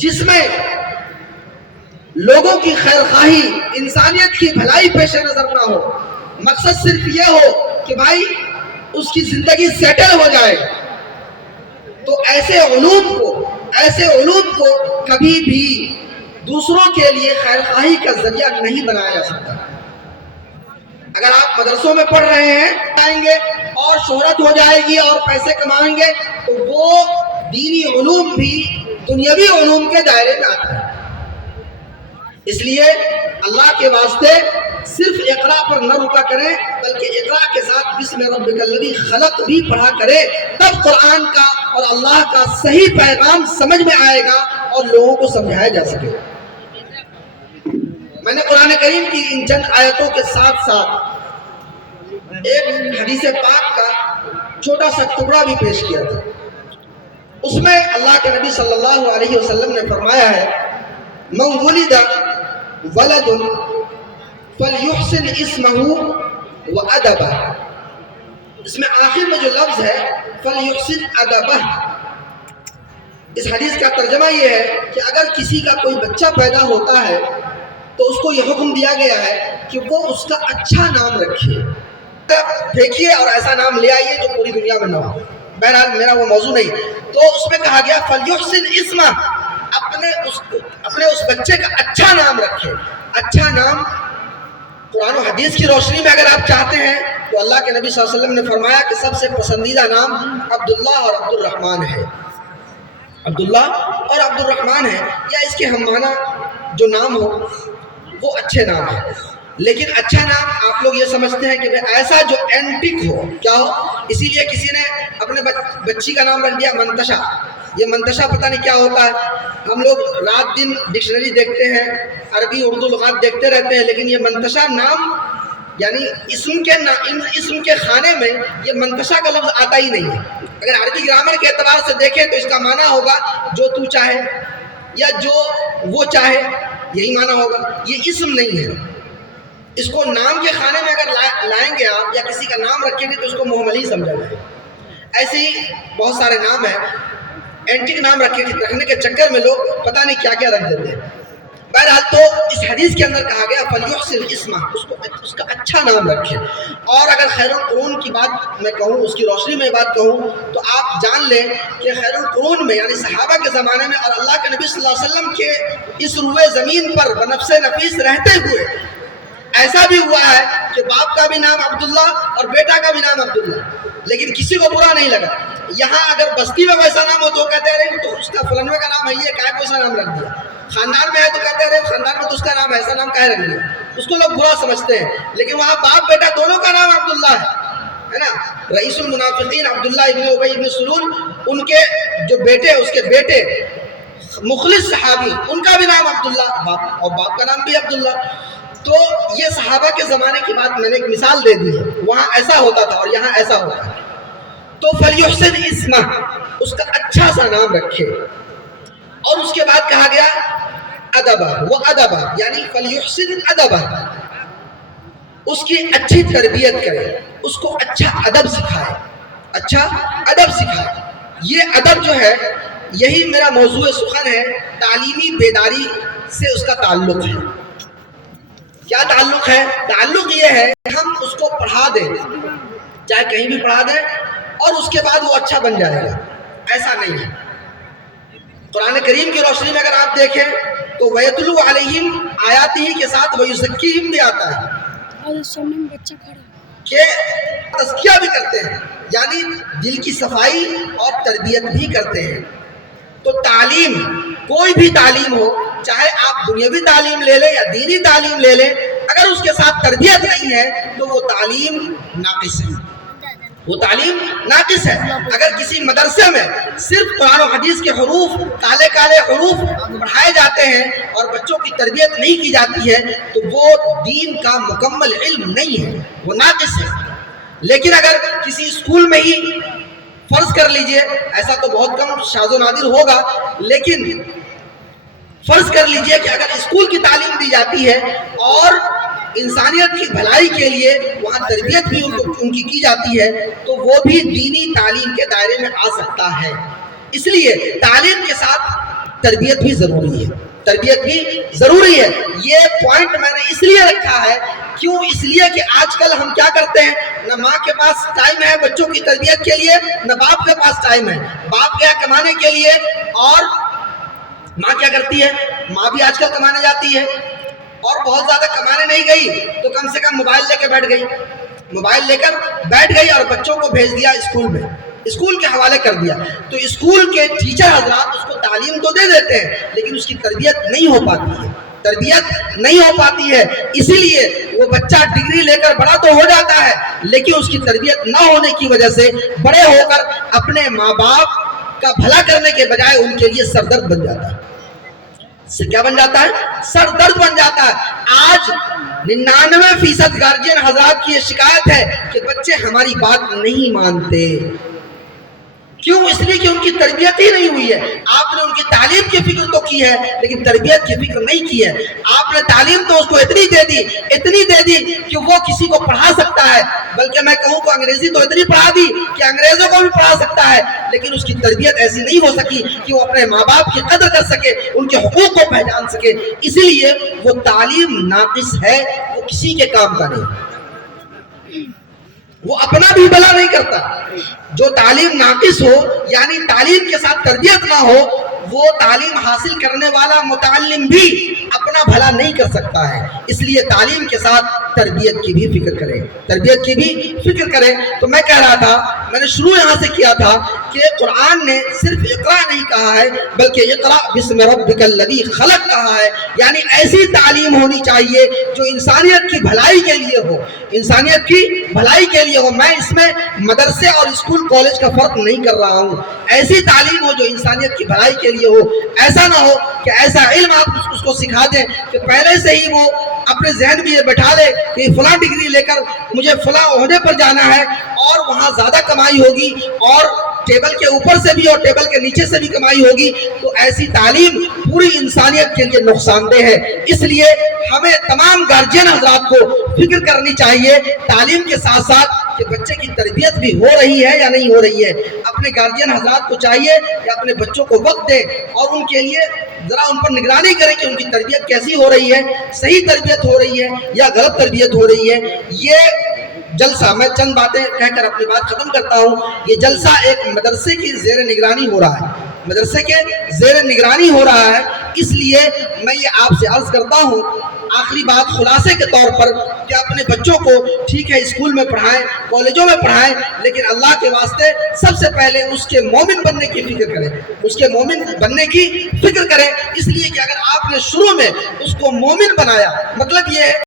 جس میں لوگوں کی خیر خواہی، انسانیت کی بھلائی پیش نظر نہ ہو، مقصد صرف یہ ہو کہ بھائی اس کی زندگی سیٹل ہو جائے، تو ایسے علوم کو کبھی بھی دوسروں کے لیے خیر خواہی کا ذریعہ نہیں بنایا جا سکتا۔ اگر آپ مدرسوں میں پڑھ رہے ہیں، آئیں گے اور شہرت ہو جائے گی اور پیسے کمائیں گے، تو وہ دینی علوم بھی دنیاوی علوم کے دائرے میں آتا ہے۔ اس لیے اللہ کے واسطے صرف اقرا پر نہ رکا کریں، بلکہ اقرا کے ساتھ بسم ربک الذی خلق بھی پڑھا کرے، تب قرآن کا اور اللہ کا صحیح پیغام سمجھ میں آئے گا اور لوگوں کو سمجھایا جا سکے۔ میں نے قرآن کریم کی ان چند آیتوں کے ساتھ ساتھ ایک حدیث پاک کا چھوٹا سا ٹکڑا بھی پیش کیا تھا۔ اس میں اللہ کے نبی صلی اللہ علیہ وسلم نے فرمایا ہے، من ولد ولد فلیحسن اسمہ وادبہ۔ اس میں آخر میں جو لفظ ہے فلیحسن ادبہ، اس حدیث کا ترجمہ یہ ہے کہ اگر کسی کا کوئی بچہ پیدا ہوتا ہے تو اس کو یہ حکم دیا گیا ہے کہ وہ اس کا اچھا نام رکھے، دیکھیے اور ایسا نام لے آئیے جو پوری دنیا میں نہ ہو۔ بہرحال میرا وہ موضوع نہیں، تو اس میں کہا گیا فلیحسن اسمہ، اپنے اس بچے کا اچھا نام رکھے۔ اچھا نام قرآن و حدیث کی روشنی میں اگر آپ چاہتے ہیں تو اللہ کے نبی صلی اللہ علیہ وسلم نے فرمایا کہ سب سے پسندیدہ نام عبداللہ اور عبد الرحمن ہے۔ عبداللہ اور عبد الرحمن ہے، یا اس کے ہم معنی جو نام ہو وہ اچھے نام ہے۔ لیکن اچھا نام آپ لوگ یہ سمجھتے ہیں کہ ایسا جو اینٹک ہو، کیا ہو؟ اسی لیے کسی نے اپنے بچی کا نام رکھ دیا منتشا۔ یہ منتشا پتہ نہیں کیا ہوتا ہے، ہم لوگ رات دن ڈکشنری دیکھتے ہیں، عربی اردو لغات دیکھتے رہتے ہیں، لیکن یہ منتشا نام یعنی اسم کے خانے میں یہ منتشا کا لفظ آتا ہی نہیں ہے۔ اگر عربی گرامر کے اعتبار سے دیکھیں تو اس کا معنی ہوگا جو تو چاہے یا جو وہ چاہے، یہی معنی ہوگا، یہ اسم نہیں ہے۔ اس کو نام کے خانے میں اگر لائیں گے آپ یا کسی کا نام رکھیں گے تو اس کو محملی سمجھا جائے۔ ایسے ہی بہت سارے نام ہیں، اینٹک نام رکھنے کے چکر میں لوگ پتہ نہیں کیا کیا رکھ دیتے ہیں۔ بہرحال تو اس حدیث کے اندر کہا گیا فلیحسن اسمہ، اس کا اچھا نام رکھے۔ اور اگر خیر القرون کی بات میں کہوں، اس کی روشنی میں بات کہوں، تو آپ جان لیں کہ خیر القرون میں یعنی صحابہ کے زمانے میں اور اللہ کے نبی صلی اللہ علیہ وسلم کے اس روئے زمین پر بنفس نفیس رہتے ہوئے ایسا بھی ہوا ہے کہ باپ کا بھی نام عبداللہ اور بیٹا کا بھی نام عبداللہ، لیکن کسی کو برا نہیں لگا۔ یہاں اگر بستی میں ویسا نام ہو تو کہتے ہیں تو اس کا فلانوے کا نام ہے، یہ کیا کوئی سا نام رکھ دیا۔ خاندان میں ہے تو کہتے ہیں خاندان میں تو اس کا نام ایسا نام کہہ رکھ دیا، اس کو لوگ برا سمجھتے ہیں، لیکن وہاں باپ بیٹا دونوں کا نام عبداللہ ہے نا۔ رئیس المنافقین عبداللہ ابن ابی ابن سلول، ان کے جو بیٹے، اس کے بیٹے مخلص صحابی، ان کا بھی نام عبداللہ، باپ اور باپ کا نام بھی عبداللہ۔ تو یہ صحابہ کے زمانے کی بات میں نے ایک مثال دے دی ہے، وہاں ایسا ہوتا تھا اور یہاں ایسا ہوتا ہے۔ تو فلیحسن اسمہ، اس کا اچھا سا نام رکھے۔ اور اس کے بعد کہا گیا ادبہ و ادبہ، یعنی فلیحسن ادبہ، اس کی اچھی تربیت کرے، اس کو اچھا ادب سکھائے، اچھا ادب سکھائے۔ یہ ادب جو ہے یہی میرا موضوع سخن ہے، تعلیمی بیداری سے اس کا تعلق ہے۔ کیا تعلق ہے؟ تعلق یہ ہے کہ ہم اس کو پڑھا دیں، چاہے کہیں بھی پڑھا دیں، اور اس کے بعد وہ اچھا بن جائے گا، ایسا نہیں ہے۔ قرآن کریم کی روشنی میں اگر آپ دیکھیں تو وَيَتْلُو عَلَيْهِمْ آیاتہ کے ساتھ وَيُزَكِّيهِمْ بھی آتا ہے، اور سامنے میں بچہ کھڑا کہ تزکیہ بھی کرتے ہیں، یعنی دل کی صفائی اور تربیت بھی کرتے ہیں۔ تو تعلیم، کوئی بھی تعلیم ہو، چاہے آپ دنیاوی تعلیم لے لیں یا دینی تعلیم لے لیں، اگر اس کے ساتھ تربیت نہیں ہے تو وہ تعلیم ناقص ہے، وہ تعلیم ناقص ہے۔ اگر کسی مدرسے میں صرف قرآن و حدیث کے حروف، کالے کالے حروف پڑھائے جاتے ہیں اور بچوں کی تربیت نہیں کی جاتی ہے تو وہ دین کا مکمل علم نہیں ہے، وہ ناقص ہے۔ لیکن اگر کسی اسکول میں ہی فرض کر لیجئے، ایسا تو بہت کم شاذ و نادر ہوگا، لیکن فرض کر لیجئے کہ اگر اسکول کی تعلیم دی جاتی ہے اور انسانیت کی بھلائی کے لیے وہاں تربیت بھی ان کی جاتی ہے تو وہ بھی دینی تعلیم کے دائرے میں آ سکتا ہے۔ اس لیے تعلیم کے ساتھ تربیت بھی ضروری ہے، تربیت بھی ضروری ہے۔ یہ پوائنٹ میں نے اس لیے رکھا ہے، کیوں؟ اس لیے کہ آج کل ہم کیا کرتے ہیں، نہ ماں کے پاس ٹائم ہے بچوں کی تربیت کے لیے، نہ باپ کے پاس ٹائم ہے۔ باپ گیا کمانے کے لیے اور ماں کیا کرتی ہے؟ ماں بھی آج کل کمانے جاتی ہے، اور بہت زیادہ کمانے نہیں گئی تو کم سے کم موبائل لے کے بیٹھ گئی، موبائل لے کر بیٹھ گئی اور بچوں کو بھیج دیا اسکول میں، اسکول کے حوالے کر دیا۔ تو اسکول کے ٹیچر حضرات اس کو تعلیم تو دے دیتے ہیں لیکن اس کی تربیت نہیں ہو پاتی ہے، تربیت نہیں ہو پاتی ہے۔ اسی لیے وہ بچہ ڈگری لے کر بڑا تو ہو جاتا ہے لیکن اس کی تربیت نہ ہونے کی وجہ سے بڑے ہو کر اپنے ماں باپ کا بھلا کرنے کے بجائے ان کے لیے سردرد بن جاتا ہے۔ کیا بن جاتا ہے؟ سر درد بن جاتا ہے۔ آج 99% گارجین حضرات کی یہ شکایت ہے کہ بچے ہماری بات نہیں مانتے۔ کیوں؟ اس لیے کہ ان کی تربیت ہی نہیں ہوئی ہے۔ آپ نے ان کی تعلیم کی فکر تو کی ہے لیکن تربیت کی فکر نہیں کی ہے۔ آپ نے تعلیم تو اس کو اتنی دے دی کہ وہ کسی کو پڑھا سکتا ہے، بلکہ میں کہوں کہ انگریزی تو اتنی پڑھا دی کہ انگریزوں کو بھی پڑھا سکتا ہے، لیکن اس کی تربیت ایسی نہیں ہو سکی کہ وہ اپنے ماں باپ کی قدر کر سکے، ان کے حقوق کو پہچان سکے۔ اسی لیے وہ تعلیم ناقص ہے، وہ کسی کے کام کا نہیں، وہ اپنا بھی بھلا نہیں کرتا۔ جو تعلیم ناقص ہو یعنی تعلیم کے ساتھ تربیت نہ ہو، وہ تعلیم حاصل کرنے والا متعلم بھی اپنا بھلا نہیں کر سکتا ہے۔ اس لیے تعلیم کے ساتھ تربیت کی بھی فکر کریں، تربیت کی بھی فکر کریں۔ تو میں کہہ رہا تھا، میں نے شروع یہاں سے کیا تھا کہ قرآن نے صرف اقرا نہیں کہا ہے بلکہ اقرا بسم ربک الذی خلق کہا ہے، یعنی ایسی تعلیم ہونی چاہیے جو انسانیت کی بھلائی کے لیے ہو، انسانیت کی بھلائی کے لیے ہو۔ میں اس میں مدرسے اور اسکول کالج کا فرق نہیں کر رہا ہوں۔ ایسی تعلیم ہو جو انسانیت کی بھلائی کے لیے ہو۔ ایسا نہ ہو کہ ایسا علم آپ اس کو سکھا دیں کہ پہلے سے ہی وہ اپنے ذہن میں یہ بٹھا لے کہ فلاں ڈگری لے کر مجھے فلاں عہدے پر جانا ہے اور وہاں زیادہ کمائی ہوگی، اور ٹیبل کے اوپر سے بھی اور ٹیبل کے نیچے سے بھی کمائی ہوگی۔ تو ایسی تعلیم پوری انسانیت کے لیے نقصان دہ ہے۔ اس لیے ہمیں تمام گارجین حضرات کو فکر کرنی چاہیے تعلیم کے ساتھ ساتھ کہ بچے کی تربیت بھی ہو رہی ہے یا نہیں ہو رہی ہے۔ اپنے گارجین حضرات کو چاہیے کہ اپنے بچوں کو وقت دیں اور ان کے لیے ذرا ان پر نگرانی کریں کہ ان کی تربیت کیسی ہو رہی ہے، صحیح تربیت ہو رہی ہے یا غلط تربیت ہو رہی ہے۔ یہ جلسہ، میں چند باتیں کہہ کر اپنی بات ختم کرتا ہوں۔ یہ جلسہ ایک مدرسے کی زیر نگرانی ہو رہا ہے، مدرسے کے زیر نگرانی ہو رہا ہے۔ اس لیے میں یہ آپ سے عرض کرتا ہوں، آخری بات خلاصے کے طور پر، کہ اپنے بچوں کو ٹھیک ہے اسکول میں پڑھائیں، کالجوں میں پڑھائیں، لیکن اللہ کے واسطے سب سے پہلے اس کے مومن بننے کی فکر کریں، اس کے مومن بننے کی فکر کریں۔ اس لیے کہ اگر آپ نے شروع میں اس کو مومن بنایا، مطلب یہ ہے